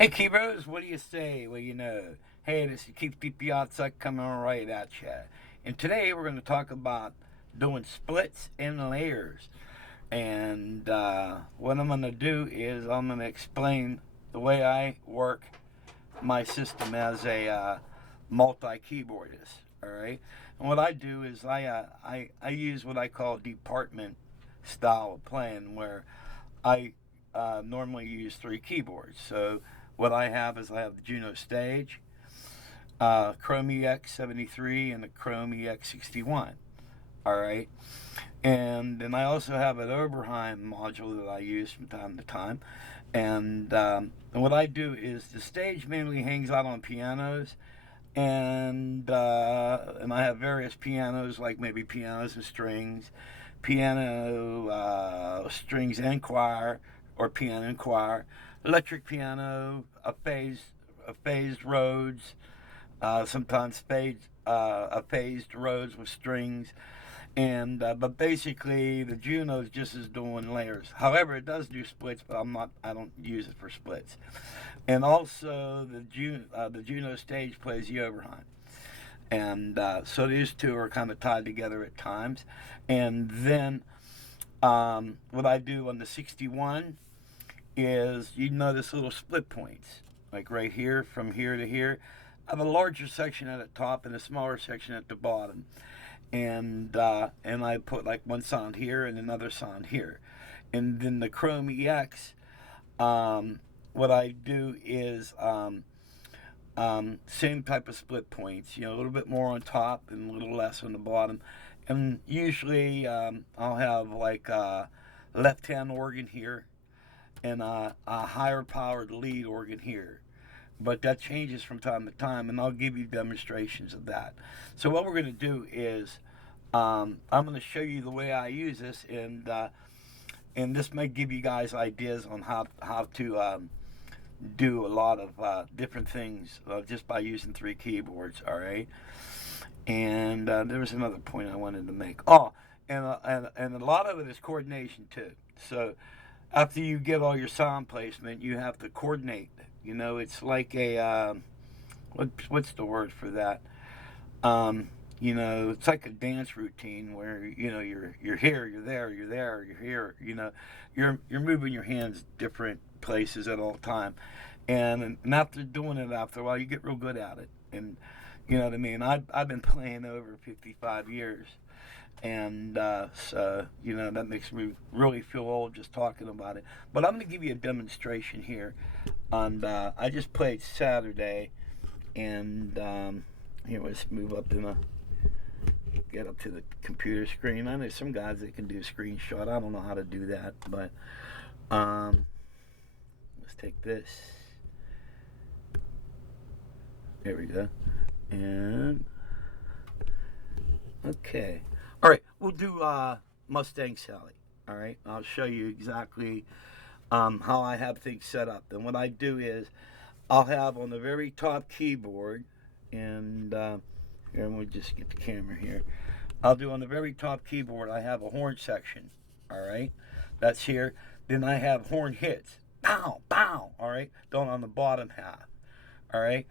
Hey Keyboardist, what do you say? What do you know? Hey, this is Keith Piazza coming right at you. And today we're going to talk about doing splits and layers. And what I'm going to do is I'm going to explain the way I work my system as a multi-keyboardist. All right. And what I do is I use what I call department style of playing, where I normally use three keyboards. So what I have is I have the Juno Stage, Chrome EX73, and the Chrome EX61. All right. And then I also have an Oberheim module that I use from time to time. And what I do is the Stage mainly hangs out on pianos, and I have various pianos, like maybe pianos and strings, piano, strings and choir, or piano and choir, electric piano, a phased Rhodes, sometimes a phased Rhodes with strings, and but basically the Juno is just as doing layers. However, it does do splits, but I don't use it for splits. And also the Juno Stage plays the Oberheim, and so these two are kind of tied together at times. And then what I do on the 61 is, you notice little split points, like right here, from here to here. I have a larger section at the top and a smaller section at the bottom, and I put like one sound here and another sound here. And then the Chrome EX, what I do is same type of split points, a little bit more on top and a little less on the bottom. And usually I'll have like a left-hand organ here and a higher powered lead organ here. But that changes from time to time, and I'll give you demonstrations of that. So what we're going to do is I'm going to show you the way I use this, and this may give you guys ideas on how to do a lot of different things just by using three keyboards. All right. And there was another point I wanted to make. Oh, and a lot of it is coordination too. So after you get all your sound placement, you have to coordinate. It's like a what's the word for that? It's like a dance routine where you're here, you're there, you're there, you're here. You're moving your hands different places at all time, and after doing it after a while, you get real good at it. And you know what I mean. I've been playing over 55 years. And so, that makes me really feel old just talking about it. But I'm going to give you a demonstration here. And I just played Saturday. And here, let's move up get up to the computer screen. I know some guys that can do a screenshot. I don't know how to do that. But let's take this. There we go. And okay. All right, we'll do Mustang Sally. All right, I'll show you exactly how I have things set up. And what I do is I'll have on the very top keyboard, and here, we'll just get the camera here. I'll do on the very top keyboard, I have a horn section. All right, that's here. Then I have horn hits. Pow, pow. All right, down on the bottom half. All right,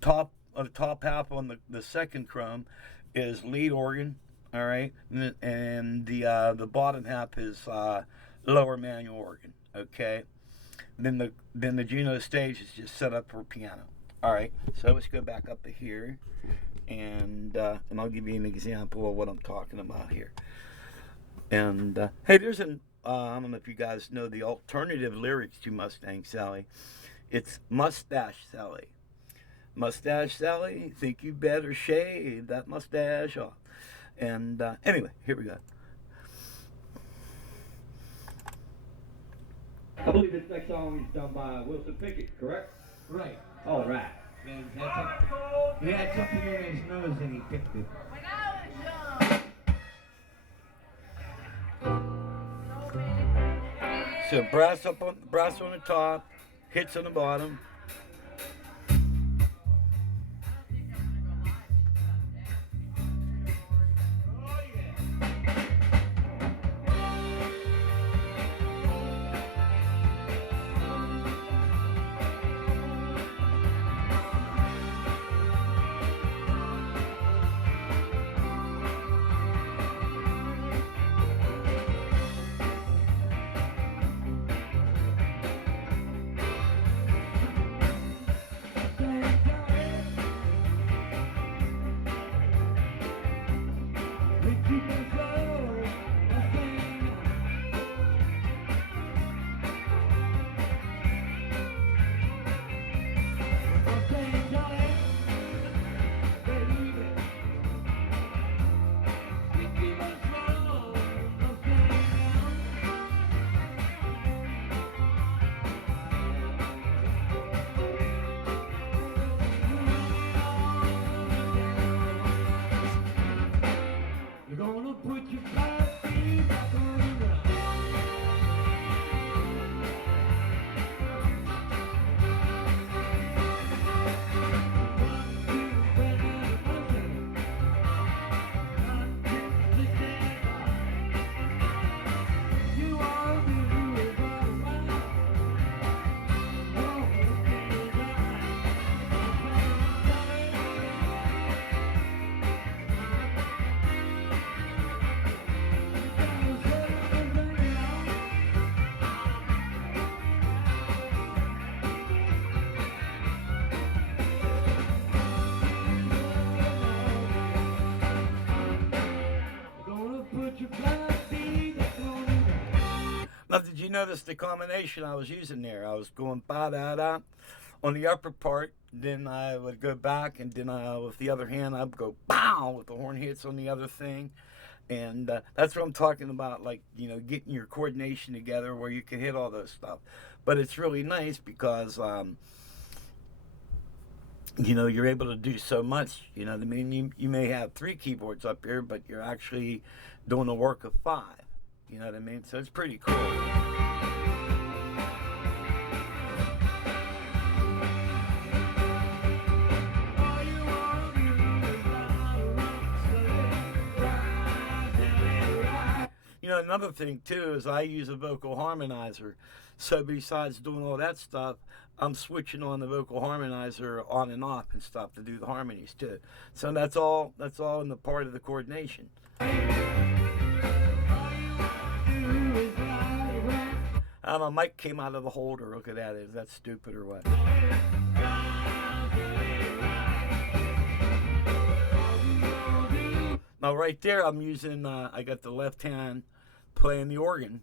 top half on the second Chrome is lead organ. All right, and the bottom half is lower manual organ. Okay, then the Juno Stage is just set up for piano. All right, so let's go back up to here, and I'll give you an example of what I'm talking about here. And hey, there's I don't know if you guys know the alternative lyrics to Mustang Sally. It's Mustache Sally. Mustache Sally, think you better shave that mustache off. And anyway, here we go. I believe this next song is done by Wilson Pickett, correct? Right. All right. Man, he had something in his nose and he picked it. When I was young. So brass on the top, hits on the bottom. notice the combination I was using there. I was going ba-da-da on the upper part, then I would go back, and then with the other hand, I'd go pow with the horn hits on the other thing. And that's what I'm talking about, like, getting your coordination together where you can hit all those stuff. But it's really nice because, you're able to do so much. You know what I mean? You may have 3 keyboards up here, but you're actually doing the work of 5. You know what I mean? So it's pretty cool. Another thing too is I use a vocal harmonizer. So besides doing all that stuff, I'm switching on the vocal harmonizer on and off and stuff to do the harmonies too. So that's all in the part of the coordination. My mic came out of the holder. Look at that. Is that stupid or what? Now right there I'm using, I got the left hand playing the organ.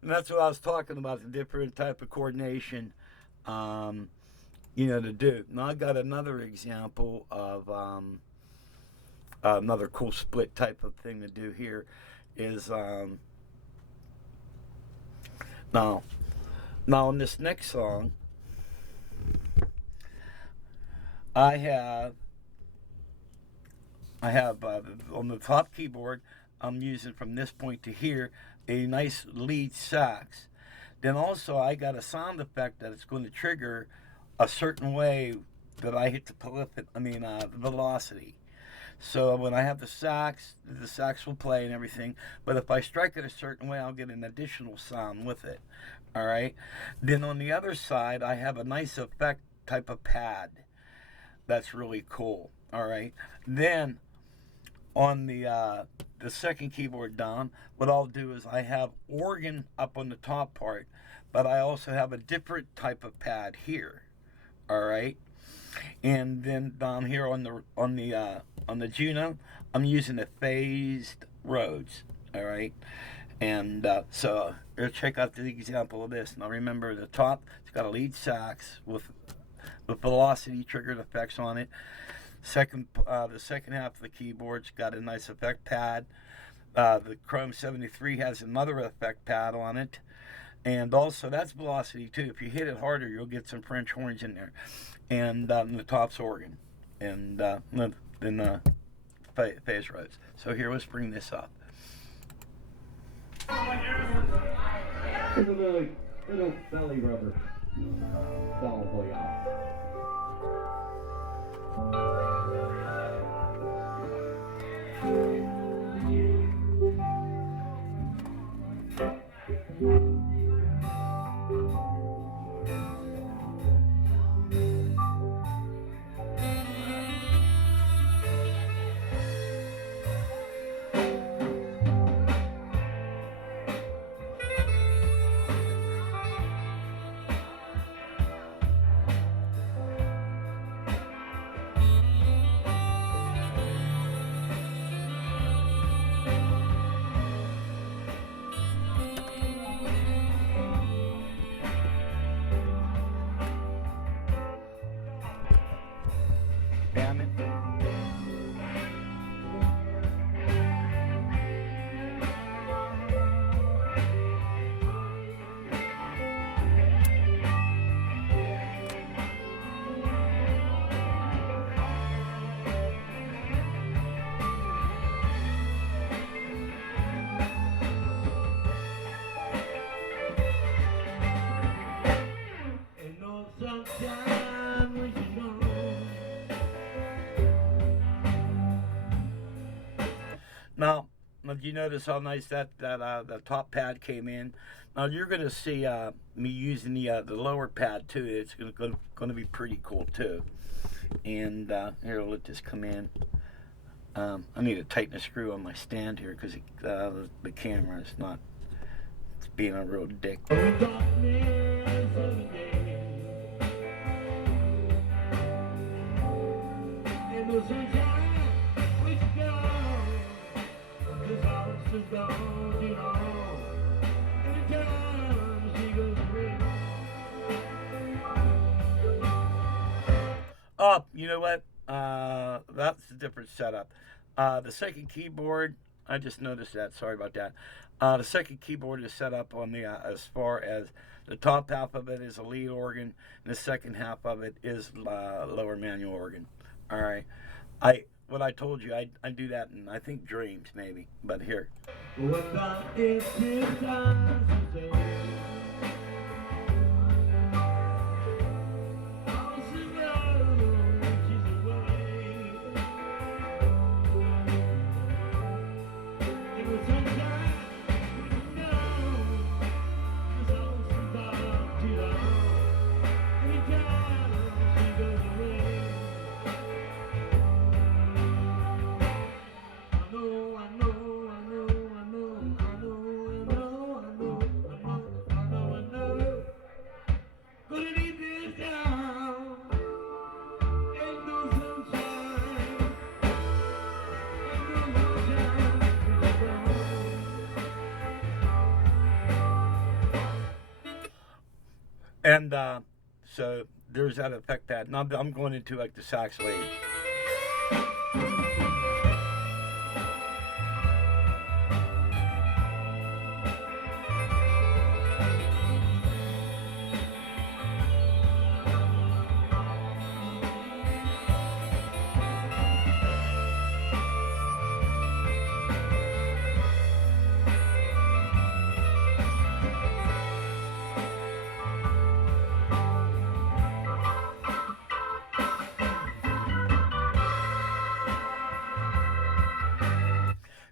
And that's what I was talking about, the different type of coordination, to do. Now I got another example of another cool split type of thing to do here is now on this next song, I have on the top keyboard, I'm using from this point to here a nice lead sax. Then also I got a sound effect that it's going to trigger a certain way that I hit the velocity. So when I have the sax will play and everything, but if I strike it a certain way, I'll get an additional sound with it. All right. Then on the other side, I have a nice effect type of pad. That's really cool. All right. Then on the second keyboard down, what I'll do is I have organ up on the top part, but I also have a different type of pad here. All right. And then down here on the Juno, I'm using the phased Rhodes. All right. And so let's check out the example of this. Now remember, the top, it's got a lead sax with velocity triggered effects on it. The second half of the keyboard's got a nice effect pad. The Chrome 73 has another effect pad on it. And also, that's velocity too. If you hit it harder, you'll get some French horns in there. And the top's organ. And then phase Rhodes. So here, let's bring this up. Here's a little belly rubber song for y'all. did you notice how nice that the top pad came in? Now you're gonna see me using the lower pad too. It's gonna be pretty cool too. And here, I'll let this come in. I need to tighten the screw on my stand here because the camera is not. It's being a real dick. Oh, you know what? That's a different setup. The second keyboard, I just noticed that. Sorry about that. The second keyboard is set up on the as far as the top half of it is a lead organ, and the second half of it is lower manual organ. All right. What I told you, I do that in, I think, Dreams maybe. But here. What about if this time to say? And so there's that effect pad. Now I'm going into like the sax lead.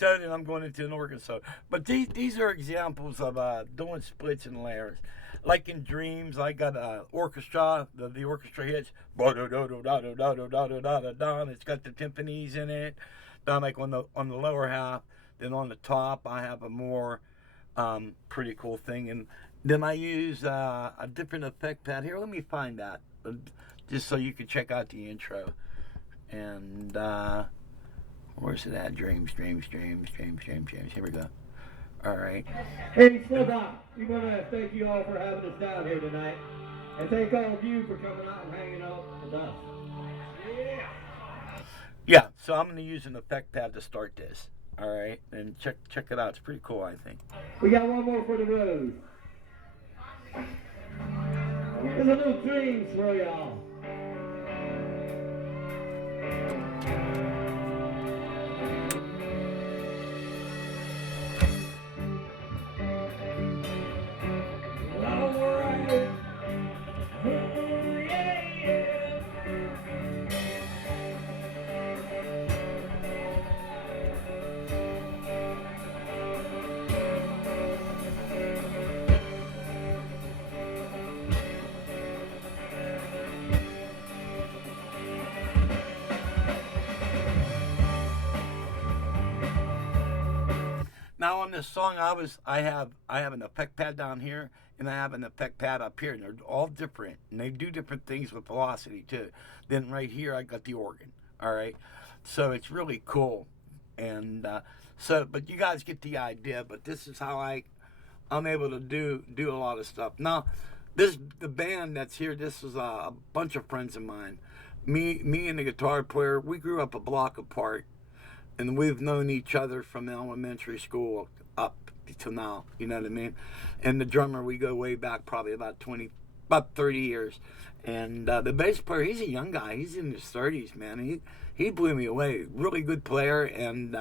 So then I'm going into an organ solo. But these are examples of doing splits and layers. Like in Dreams, I got orchestra. The orchestra hits. It's got the timpanis in it. Then like on the lower half. Then on the top, I have a more pretty cool thing. And then I use a different effect pad. Here, let me find that. Just so you can check out the intro. And where's it at? Dreams. Here we go. All right. Hey, slow down. We want to thank you all for having us down here tonight. And thank all of you for coming out and hanging out with us. Yeah, so I'm going to use an effect pad to start this. All right. And check it out. It's pretty cool, I think. We got one more for the road. Here's a little Dreams for y'all. Now on this song, I have an effect pad down here, and I have an effect pad up here, and they're all different, and they do different things with velocity too. Then right here, I got the organ. All right, so it's really cool, and but you guys get the idea. But this is how I'm able to do a lot of stuff. Now, the band that's here. This is a bunch of friends of mine. Me and the guitar player. We grew up a block apart. And we've known each other from elementary school up to now, you know what I mean? And the drummer, we go way back probably about 30 years. And the bass player, he's a young guy. He's in his 30s, man. He blew me away. Really good player. And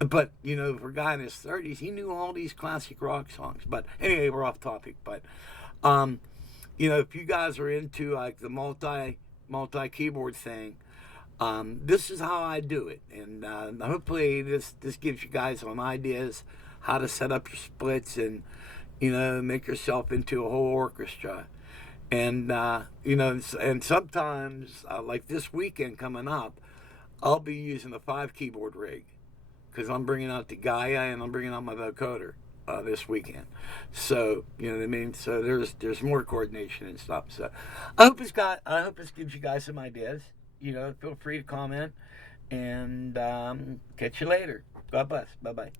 but, you know, for a guy in his 30s, he knew all these classic rock songs. But anyway, we're off topic. But, you know, if you guys are into like the multi keyboard thing, This is how I do it, and hopefully this gives you guys some ideas how to set up your splits and make yourself into a whole orchestra. And and sometimes like this weekend coming up, I'll be using a 5 keyboard rig because I'm bringing out the Gaia and I'm bringing out my vocoder this weekend. So you know what I mean. So there's more coordination and stuff. So I hope this gives you guys some ideas. Feel free to comment, and catch you later. God bless. Bye bye.